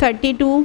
32,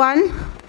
1,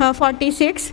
46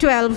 12।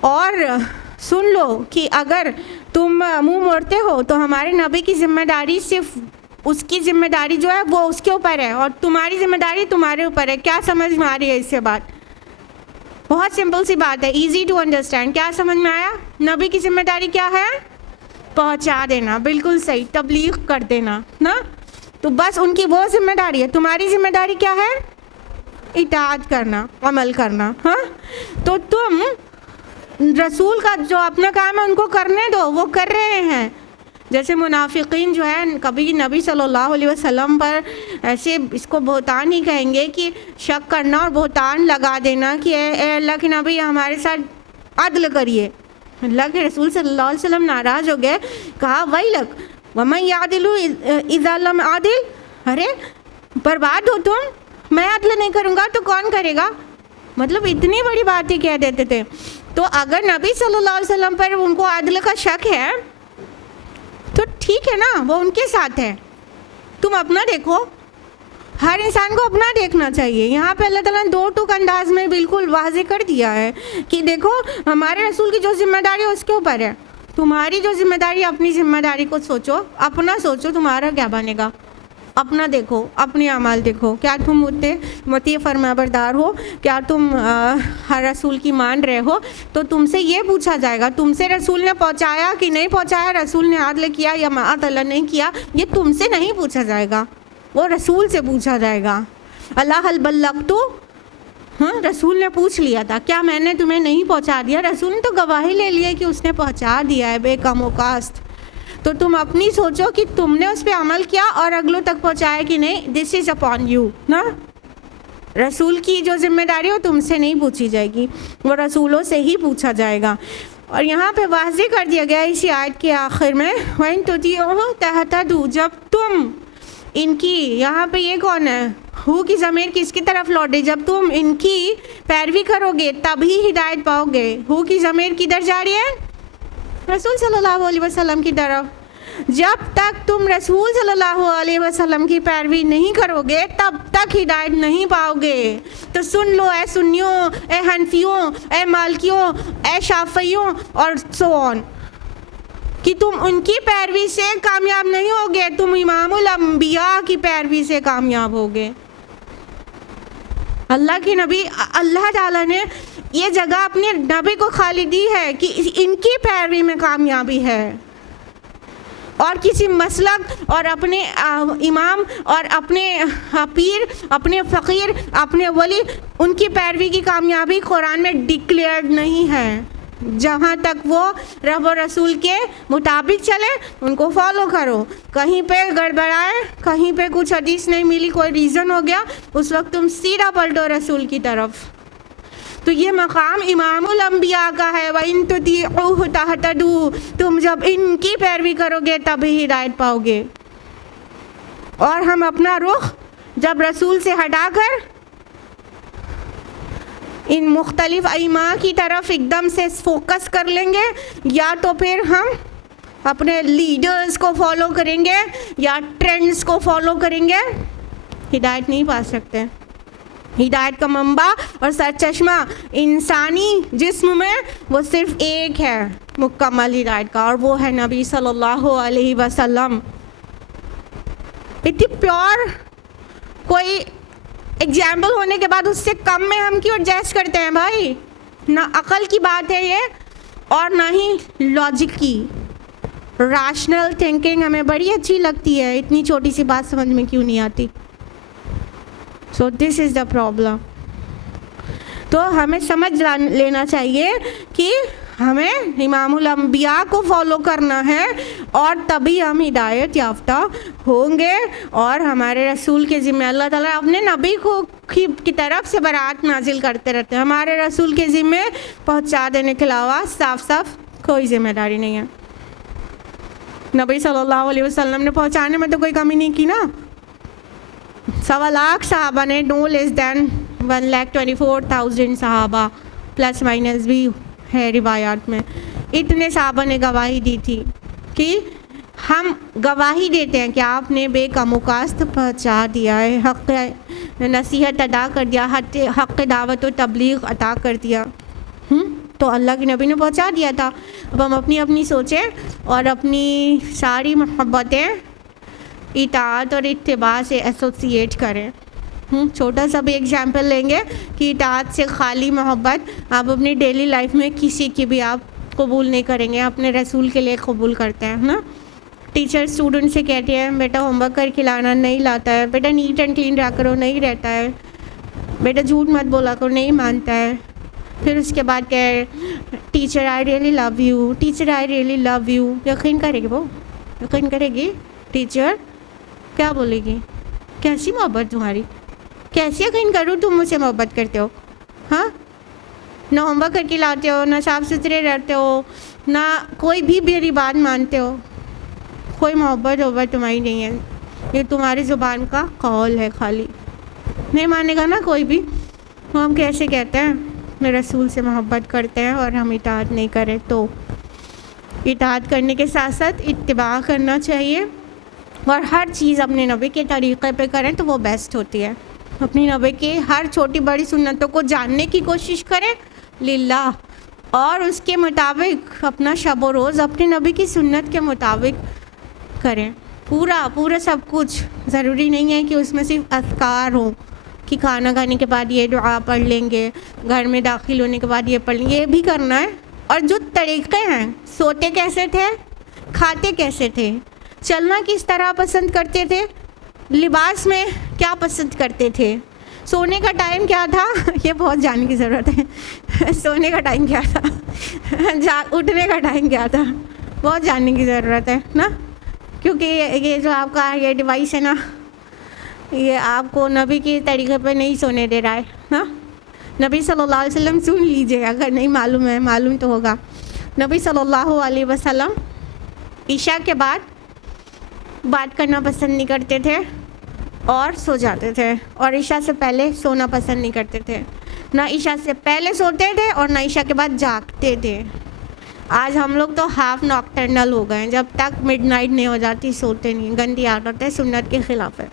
اور سن لو کہ اگر تم منہ موڑتے ہو تو ہمارے نبی کی ذمہ داری صرف اس کی ذمہ داری جو ہے وہ اس کے اوپر ہے اور تمہاری ذمہ داری تمہارے اوپر ہے. کیا سمجھ میں آ رہی ہے اس سے بات؟ بہت سمپل سی بات ہے, ایزی ٹو انڈرسٹینڈ. کیا سمجھ میں آیا؟ نبی کی ذمہ داری کیا ہے؟ پہنچا دینا. بالکل صحیح, تبلیغ کر دینا نا. تو بس ان کی وہ ذمہ داری ہے. تمہاری ذمہ داری کیا ہے؟ اطاعت کرنا, عمل کرنا. ہاں, تو تم رسول کا جو اپنا کام ہے ان کو کرنے دو, وہ کر رہے ہیں. جیسے منافقین جو ہے کبھی نبی صلی اللہ علیہ وسلم پر ایسے اس کو بہتان ہی کہیں گے کہ شک کرنا اور بہتان لگا دینا کہ اے اللہ کے نبی ہمارے ساتھ عدل کریے. اللہ کے رسول صلی اللہ علیہ وسلم ناراض ہو گئے, کہا ویلک ومن یعدل اذا لم اعدل, ارے برباد ہو تم, میں عدل نہیں کروں گا تو کون کرے گا. مطلب اتنی بڑی باتیں کہہ دیتے تھے. تو اگر نبی صلی اللہ علیہ وسلم پر ان کو عدل کا شک ہے تو ٹھیک ہے نا, وہ ان کے ساتھ ہے. تم اپنا دیکھو, ہر انسان کو اپنا دیکھنا چاہیے. یہاں پہ اللہ تعالیٰ نے دو ٹوک انداز میں بالکل واضح کر دیا ہے کہ دیکھو ہمارے رسول کی جو ذمہ داری ہے اس کے اوپر ہے. تمہاری جو ذمہ داری ہے اپنی ذمہ داری کو سوچو, اپنا سوچو تمہارا کیا بنے گا. اپنا دیکھو, اپنے اعمال دیکھو. کیا تم مطیع فرما بردار ہو؟ کیا تم ہر رسول کی مان رہے ہو؟ تو تم سے یہ پوچھا جائے گا تم سے رسول نے پہنچایا کہ نہیں پہنچایا, رسول نے عدل کیا یا معاذ اللہ نہیں کیا. یہ تم سے نہیں پوچھا جائے گا, وہ رسول سے پوچھا جائے گا. اللہ حل بلغت, ہاں رسول نے پوچھ لیا تھا کیا میں نے تمہیں نہیں پہنچا دیا. رسول نے تو گواہی لے لی ہے کہ اس نے پہنچا دیا ہے بے کم و کاست. تو تم اپنی سوچو کہ تم نے اس پہ عمل کیا اور اگلوں تک پہنچایا کہ نہیں. دس از اپون یو نا. رسول کی جو ذمہ داری ہو تم سے نہیں پوچھی جائے گی, وہ رسولوں سے ہی پوچھا جائے گا. اور یہاں پہ واضح کر دیا گیا اسی آیت کے آخر میں وَإِن تُطِيعُوهُ تَهْتَدُوا, جب تم ان کی, یہاں پہ یہ کون ہے, ہو کی ضمیر کس کی طرف لوٹے, جب تم ان کی پیروی کرو گے تبھی ہدایت پاؤ گے. ہو کی ضمیر کدھر جا رہی ہے؟ رسول صلی اللہ علیہ وسلم کی طرف. جب تک تم رسول صلی اللہ علیہ وسلم کی پیروی نہیں کرو گے تب تک ہدایت نہیں پاؤ گے. تو سن لو اے سنیوں, اے حنفیوں, اے مالکیوں, اے شافعیوں اور سو آن, کہ تم ان کی پیروی سے کامیاب نہیں ہوگے, تم امام الانبیاء کی پیروی سے کامیاب ہوگے. اللہ کی نبی, اللہ تعالیٰ نے یہ جگہ اپنے نبی کو خالی دی ہے کہ ان کی پیروی میں کامیابی ہے. اور کسی مسلک اور اپنے امام اور اپنے پیر, اپنے فقیر, اپنے ولی, ان کی پیروی کی کامیابی قرآن میں ڈکلیئرڈ نہیں ہے. جہاں تک وہ رب و رسول کے مطابق چلے ان کو فالو کرو. کہیں پہ گڑبڑائے, کہیں پہ کچھ حدیث نہیں ملی, کوئی ریزن ہو گیا, اس وقت تم سیدھا پلٹو رسول کی طرف. تو یہ مقام امام الانبیاء کا ہے. وَإِن تُطِيعُوهُ تَهْتَدُوا, تم جب ان کی پیروی کرو گے تبھی ہدایت پاؤ گے. اور ہم اپنا رخ جب رسول سے ہٹا کر ان مختلف ائمہ کی طرف ایک دم سے فوکس کر لیں گے, یا تو پھر ہم اپنے لیڈرز کو فالو کریں گے یا ٹرینڈز کو فالو کریں گے, ہدایت نہیں پا سکتے. ہدایت کا منبع اور سرچشمہ انسانی جسم میں وہ صرف ایک ہے مکمل ہدایت کا, اور وہ ہے نبی صلی اللہ علیہ وسلم. اتنی پیور کوئی ایگزامپل ہونے کے بعد اس سے کم میں ہم کیوں ایڈجسٹ کرتے ہیں بھائی؟ نہ عقل کی بات ہے یہ اور نہ ہی لاجک کی. ریشنل تھنکنگ ہمیں بڑی اچھی لگتی ہے, اتنی چھوٹی سی بات سمجھ میں کیوں نہیں آتی. سو دس از دا پرابلم. تو ہمیں سمجھ لینا چاہیے کہ ہمیں امام الانبیاء کو فالو کرنا ہے اور تبھی ہم ہدایت یافتہ ہوں گے. اور ہمارے رسول کے ذمہ اللہ تعالیٰ اپنے نبی کو کی طرف سے برات نازل کرتے رہتے ہیں. ہمارے رسول کے ذمہ پہنچا دینے کے علاوہ صاف صاف کوئی ذمہ داری نہیں ہے. نبی صلی اللہ علیہ وسلم نے پہنچانے میں تو کوئی کمی نہیں کی نا. 1.25 لاکھ صحابہ نے, no less than 1,24,000 صحابہ پلس مائنس بھی ہے روایات میں, اتنے صحابہ نے گواہی دی تھی کہ ہم گواہی دیتے ہیں کہ آپ نے بے کم و کاست پہنچا دیا ہے, حق نصیحت ادا کر دیا, حق دعوت و تبلیغ عطا کر دیا. تو تو اللہ کے نبی نے پہنچا دیا تھا. اب ہم اپنی اپنی سوچیں اور اپنی ساری محبتیں اطاعت اور اتباع سے ایسوسیٹ کریں. چھوٹا سا بھی ایگزامپل لیں گے کہ اطاعت سے خالی محبت آپ اپنی ڈیلی لائف میں کسی کی بھی آپ قبول نہیں کریں گے, اپنے رسول کے لیے قبول کرتے ہیں نا. ٹیچر اسٹوڈنٹ سے کہتے ہیں بیٹا ہوم ورک کر کے لانا, نہیں لاتا ہے. بیٹا نیٹ اینڈ کلین رہا کرو, نہیں رہتا ہے. بیٹا جھوٹ مت بولا کرو, نہیں مانتا ہے. پھر اس کے بعد کہ teacher I really love you, teacher I really love you. یقین کرے گی, وہ یقین کرے گی ٹیچر؟ کیا بولے گی؟ کیسی محبت تمہاری, کیسے یقین کروں تم مجھ سے محبت کرتے ہو؟ ہاں, نہ ہوم ورک کر کے لاتے ہو, نہ صاف ستھرے رہتے ہو, نہ کوئی بھی میری بات مانتے ہو. کوئی محبت تمہاری نہیں ہے, یہ تمہاری زبان کا قول ہے خالی. نہیں مانے گا نا کوئی بھی. ہم کیسے کہتے ہیں میں رسول سے محبت کرتے ہیں اور ہم اطاعت نہیں کریں؟ تو اطاعت کرنے کے ساتھ ساتھ اتباع کرنا چاہیے اور ہر چیز اپنے نبی کے طریقے پہ کریں تو وہ بیسٹ ہوتی ہے. اپنی نبی کے ہر چھوٹی بڑی سنتوں کو جاننے کی کوشش کریں للہ, اور اس کے مطابق اپنا شب و روز اپنے نبی کی سنت کے مطابق کریں. پورا سب کچھ. ضروری نہیں ہے کہ اس میں صرف اذکار ہوں کہ کھانا کھانے کے بعد یہ دعا پڑھ لیں گے, گھر میں داخل ہونے کے بعد یہ پڑھ لیں گے, یہ بھی کرنا ہے. اور جو طریقے ہیں, سوتے کیسے تھے, کھاتے کیسے تھے, چلنا کس طرح پسند کرتے تھے, لباس میں کیا پسند کرتے تھے, سونے کا ٹائم کیا تھا, یہ بہت جاننے کی ضرورت ہے. سونے کا ٹائم کیا تھا, اٹھنے کا ٹائم کیا تھا, بہت جاننے کی ضرورت ہے نا. کیونکہ یہ جو آپ کا یہ ڈیوائس ہے نا, یہ آپ کو نبی کے طریقے پہ نہیں سونے دے رہا ہے نا. نبی صلی اللہ علیہ وسلم سن لیجئے, اگر نہیں معلوم ہے, معلوم تو ہوگا. نبی صلی اللہ علیہ وسلم عشاء کے بعد بات کرنا پسند نہیں کرتے تھے اور سو جاتے تھے, اور عشاء سے پہلے سونا پسند نہیں کرتے تھے. نہ عشاء سے پہلے سوتے تھے اور نہ عشاء کے بعد جاگتے تھے. آج ہم لوگ تو ہاف ناکٹرنل ہو گئے ہیں, جب تک مڈ نائٹ نہیں ہو جاتی سوتے نہیں. گندی عادت ہے, سنت کے خلاف ہے.